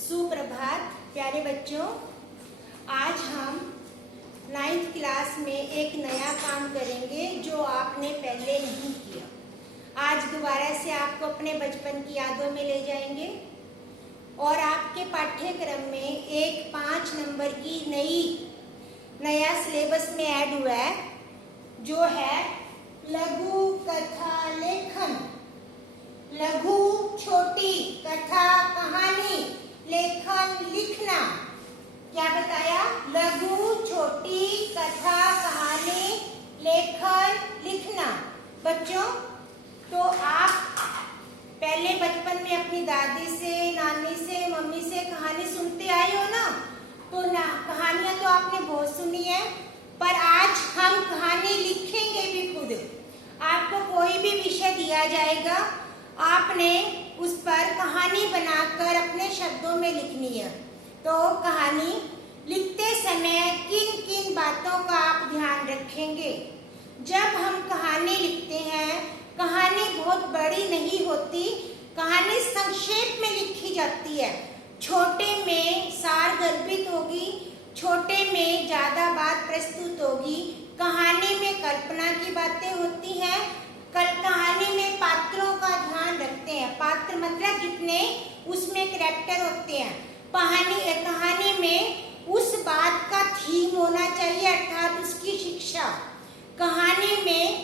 सुप्रभात प्यारे बच्चों, आज हम 9th क्लास में एक नया काम करेंगे जो आपने पहले नहीं किया। आज दोबारा से आपको अपने बचपन की यादों में ले जाएंगे और आपके पाठ्यक्रम में एक 5 नंबर की नया सिलेबस में ऐड हुआ है जो है लघु कथा लेखन। लघु छोटी कथा कहानी लेखन लिखना। क्या बताया? लघु छोटी कथा कहानी लेखन लिखना। बच्चों, तो आप पहले बचपन में अपनी दादी से, नानी से, मम्मी से कहानी सुनते आए हो ना? तो ना कहानियां तो आपने बहुत सुनी है, पर आज हम कहानी लिखेंगे भी खुद। आपको कोई भी विषय दिया जाएगा, आपने उस पर कहानी बनाकर अपने शब्दों में लिखनी है। तो कहानी लिखते समय किन किन बातों का आप ध्यान रखेंगे? जब हम कहानी लिखते हैं, कहानी बहुत बड़ी नहीं होती, कहानी संक्षेप में लिखी जाती है। छोटे में सार गर्भित होगी, छोटे में ज्यादा बात प्रस्तुत होगी। कहानी में कल्पना की बातें होती हैं। कहानी में पात्रों का ध्यान रखते हैं। पात्र मतलब जितने उसमें कैरेक्टर होते हैं। कहानी में उस बात का थीम होना चाहिए, अर्थात उसकी शिक्षा। कहानी में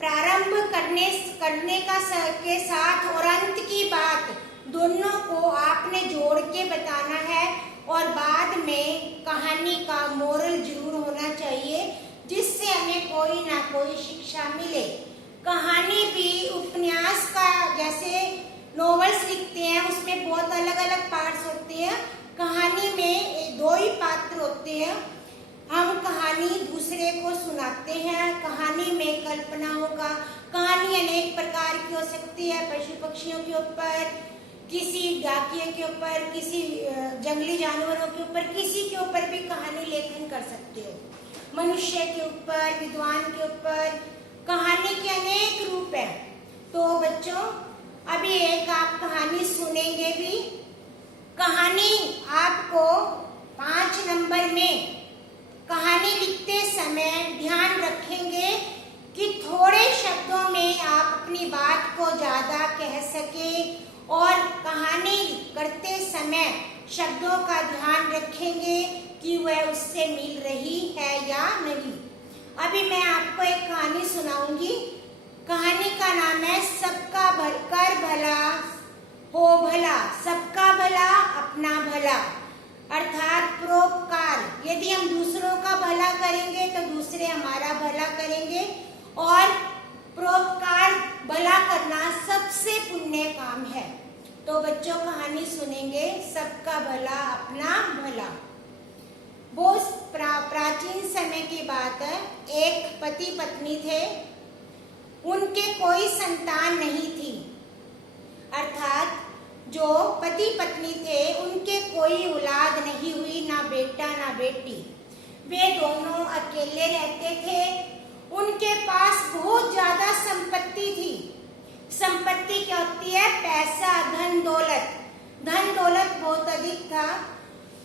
प्रारंभ करने के साथ और अंत की बात दोनों को आपने जोड़ के बताना है और बाद में कहानी का मोरल जरूर होना चाहिए जिससे हमें कोई ना कोई शिक्षा मिले। कहानी भी उपन्यास का, जैसे नॉवेल्स लिखते हैं उसमें बहुत अलग अलग पार्ट्स होते हैं, कहानी में 2 ही पात्र होते हैं। हम कहानी दूसरे को सुनाते हैं। कहानी में कल्पना होगा। कहानी अनेक प्रकार की हो सकती है, पशु पक्षियों के ऊपर, किसी डाकिये के ऊपर, किसी जंगली जानवरों के ऊपर, किसी के ऊपर भी कहानी लेखन कर सकते हो। मनुष्य के ऊपर, विद्वान के ऊपर। कहानी के अनेक रूप हैं। तो बच्चों, अभी एक आप कहानी सुनेंगे भी। कहानी आपको 5 नंबर में कहानी लिखते समय ध्यान रखेंगे कि थोड़े शब्दों में आप अपनी बात को ज्यादा कह सके और कहानी करते समय शब्दों का ध्यान रखेंगे कि वह उससे मिल रही है या नहीं। अभी मैं आपको एक कहानी सुनाऊंगी। कहानी का नाम है सबका कर भला हो भला। सबका भला अपना भला, अर्थात परोपकार। यदि हम दूसरों का भला करेंगे तो दूसरे हमारा भला करेंगे और परोपकार भला करना सबसे पुण्य काम है। तो बच्चों, कहानी सुनेंगे सबका भला अपना भला। बहुत प्राचीन समय की बात है। एक पति पत्नी थे, उनके कोई संतान नहीं थी, अर्थात जो पति पत्नी थे उनके कोई औलाद नहीं हुई, ना बेटा ना बेटी। वे दोनों अकेले रहते थे। उनके पास बहुत ज्यादा संपत्ति थी। संपत्ति क्या होती है? पैसा, धन दौलत। धन दौलत बहुत अधिक था।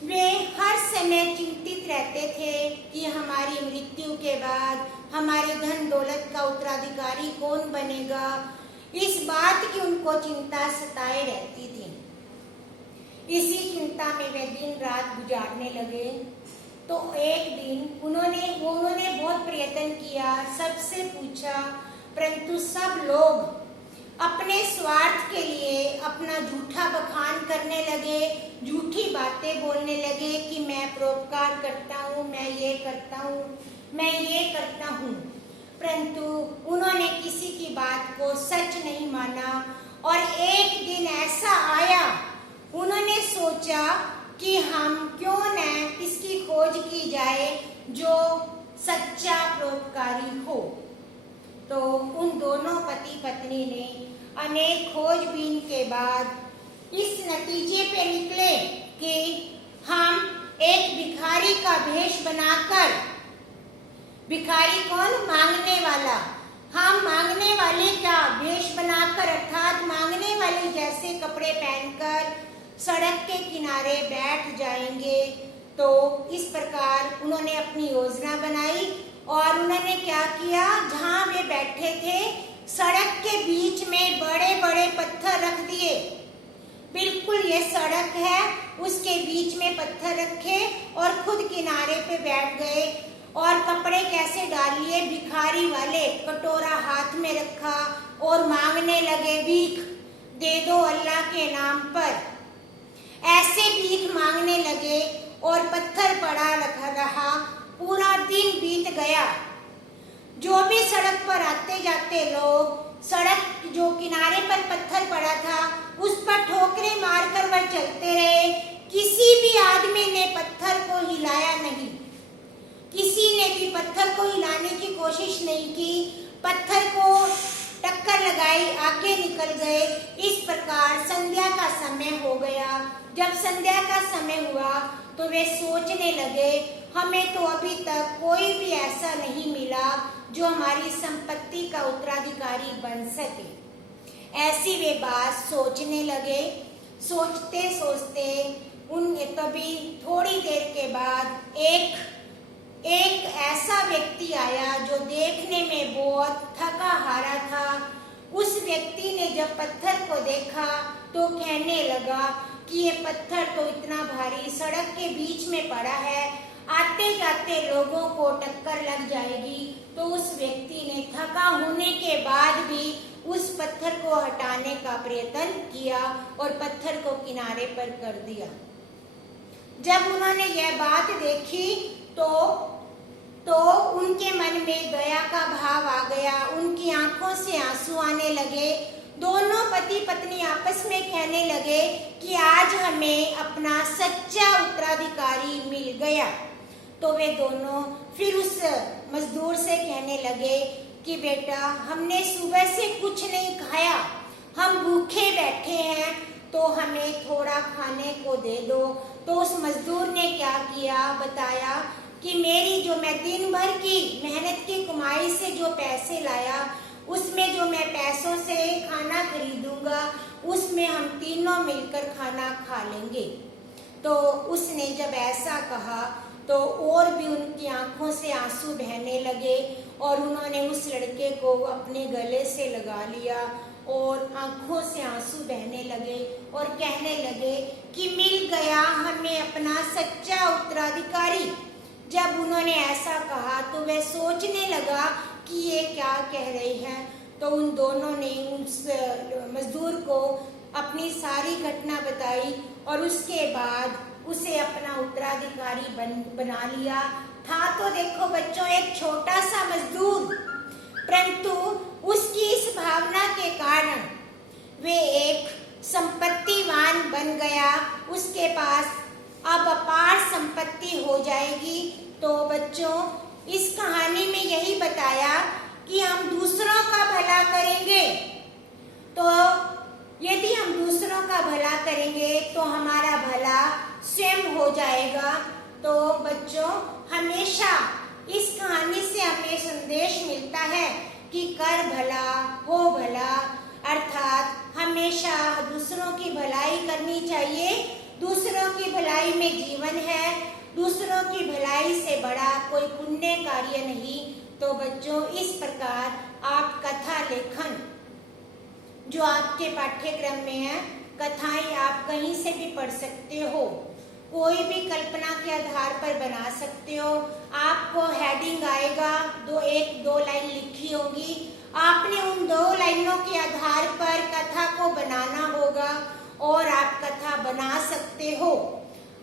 वे हर समय चिंतित रहते थे कि हमारी मृत्यु के बाद हमारे धन दौलत का उत्तराधिकारी कौन बनेगा। इस बात की उनको चिंता सताए रहती थी। इसी चिंता में वे दिन रात गुजारने लगे। तो एक दिन उन्होंने बहुत प्रयत्न किया, सबसे पूछा, परंतु सब लोग अपने स्वार्थ के लिए अपना झूठा बखान करने लगे, झूठी बातें बोलने लगे कि मैं परोपकार करता हूँ, मैं ये करता हूँ, मैं ये करता हूँ। परंतु उन्होंने किसी की बात को सच नहीं माना और एक दिन ऐसा आया, उन्होंने सोचा कि हम क्यों न इसकी खोज की जाए जो सच्चा परोपकारी हो। तो उन दोनों पति पत्नी ने अनेक खोजबीन के बाद इस नतीजे पे निकले कि हम एक भिखारी का भेष बनाकर, भिखारी कौन? मांगने वाला। हम मांगने वाले का भेष बनाकर, अर्थात मांगने वाले जैसे कपड़े पहनकर, सड़क के किनारे बैठ जाएंगे। तो इस प्रकार उन्होंने अपनी योजना बनाई और उन्होंने क्या किया, जहां वे बैठे थे सड़क के बीच में बड़े बड़े पत्थर रख दिए। बिल्कुल ये सड़क है, उसके बीच में पत्थर रखे और खुद किनारे पे बैठ गए। और कपड़े कैसे डाल लिए, भिखारी वाले, कटोरा हाथ में रखा और मांगने लगे, भीख दे दो अल्लाह के नाम पर। ऐसे भीख मांगने लगे और पत्थर पड़ा रहा। पूरा दिन बीत गया। जो भी सड़क पर आते जाते लोग, सड़क जो किनारे पर पत्थर पड़ा था उस पर ठोकरें मारकर वह चलते रहे। किसी भी आदमी ने पत्थर को हिलाया नहीं, किसी ने भी पत्थर को हिलाने की कोशिश नहीं की। पत्थर को टक्कर लगाई, आगे निकल गए। इस प्रकार संध्या का समय हो गया। जब संध्या का समय हुआ तो वे सोचने लगे, हमें तो अभी तक कोई भी ऐसा नहीं मिला जो हमारी संपत्ति का उत्तराधिकारी बन सके। ऐसी वे बात सोचने लगे। सोचते सोचते तभी थोड़ी देर के बाद एक ऐसा व्यक्ति आया जो देखने में बहुत थका हारा था। उस व्यक्ति ने जब पत्थर को देखा तो कहने लगा कि ये पत्थर तो इतना भारी सड़क के बीच में पड़ा है, आते जाते लोगों को टक्कर लग जाएगी। तो उस व्यक्ति ने थका होने के बाद भी उस पत्थर को हटाने का प्रयत्न किया और पत्थर को किनारे पर कर दिया। जब उन्होंने यह बात देखी तो उनके मन में दया का भाव आ गया। उनकी आंखों से आंसू आने लगे। दोनों पति पत्नी आपस में कहने लगे कि आज हमें अपना सच्चा उत्तराधिकारी मिल गया। तो वे दोनों फिर उस मजदूर से कहने लगे कि बेटा, हमने सुबह से कुछ नहीं खाया, हम भूखे बैठे हैं, तो हमें थोड़ा खाने को दे दो। तो उस मजदूर ने क्या किया, बताया कि मेरी जो मैं दिन भर की मेहनत की कमाई से जो पैसे लाया, उसमें जो मैं पैसों से खाना खरीदूंगा, उसमें हम तीनों मिलकर खाना खा लेंगे। तो उसने जब ऐसा कहा तो और भी उनकी आंखों से आंसू बहने लगे और उन्होंने उस लड़के को अपने गले से लगा लिया और आंखों से आंसू बहने लगे और कहने लगे कि मिल गया हमें अपना सच्चा उत्तराधिकारी। जब उन्होंने ऐसा कहा तो वह सोचने लगा कि ये क्या कह रही है। तो उन दोनों ने उस मजदूर को अपनी सारी घटना बताई और उसके बाद उसे अपना उत्तराधिकारी बना लिया। था तो देखो बच्चों एक छोटा सा मजदूर, परंतु उसकी इस भावना के कारण वे एक संपत्तिवान बन गया। उसके पास अब अपार संपत्ति हो जाएगी। तो बच्चों इस कहानी में यही बताया कि हम दूसरों का भला करेंगे, तो यदि हम दूसरों का भला करेंगे तो हमारा भला स्वयं हो जाएगा। तो बच्चों हमेशा इस कहानी से हमें संदेश मिलता है कि कर भला हो भला, अर्थात हमेशा दूसरों की भलाई करनी चाहिए। दूसरों की भलाई में जीवन है, दूसरों की भलाई से बड़ा कोई पुण्य कार्य नहीं। तो बच्चों इस प्रकार आप कथा लेखन जो आपके पाठ्यक्रम में है, कथाएं आप कहीं से भी पढ़ सकते हो, कोई भी कल्पना के आधार पर बना सकते हो। आपको हेडिंग आएगा, एक दो लाइन लिखी होगी, आपने उन 2 लाइनों के आधार पर कथा को बनाना होगा और आप कथा बना सकते हो।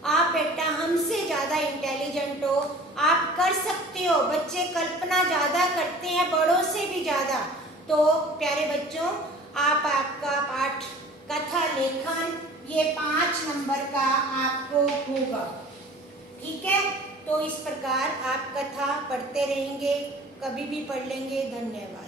आप बेटा हमसे ज्यादा इंटेलिजेंट हो, आप कर सकते हो। बच्चे कल्पना ज्यादा करते हैं, बड़ों से भी ज्यादा। तो प्यारे बच्चों आपका पाठ कथा लेखन ये 5 नंबर का आपको होगा, ठीक है। तो इस प्रकार आप कथा पढ़ते रहेंगे, कभी भी पढ़ लेंगे। धन्यवाद।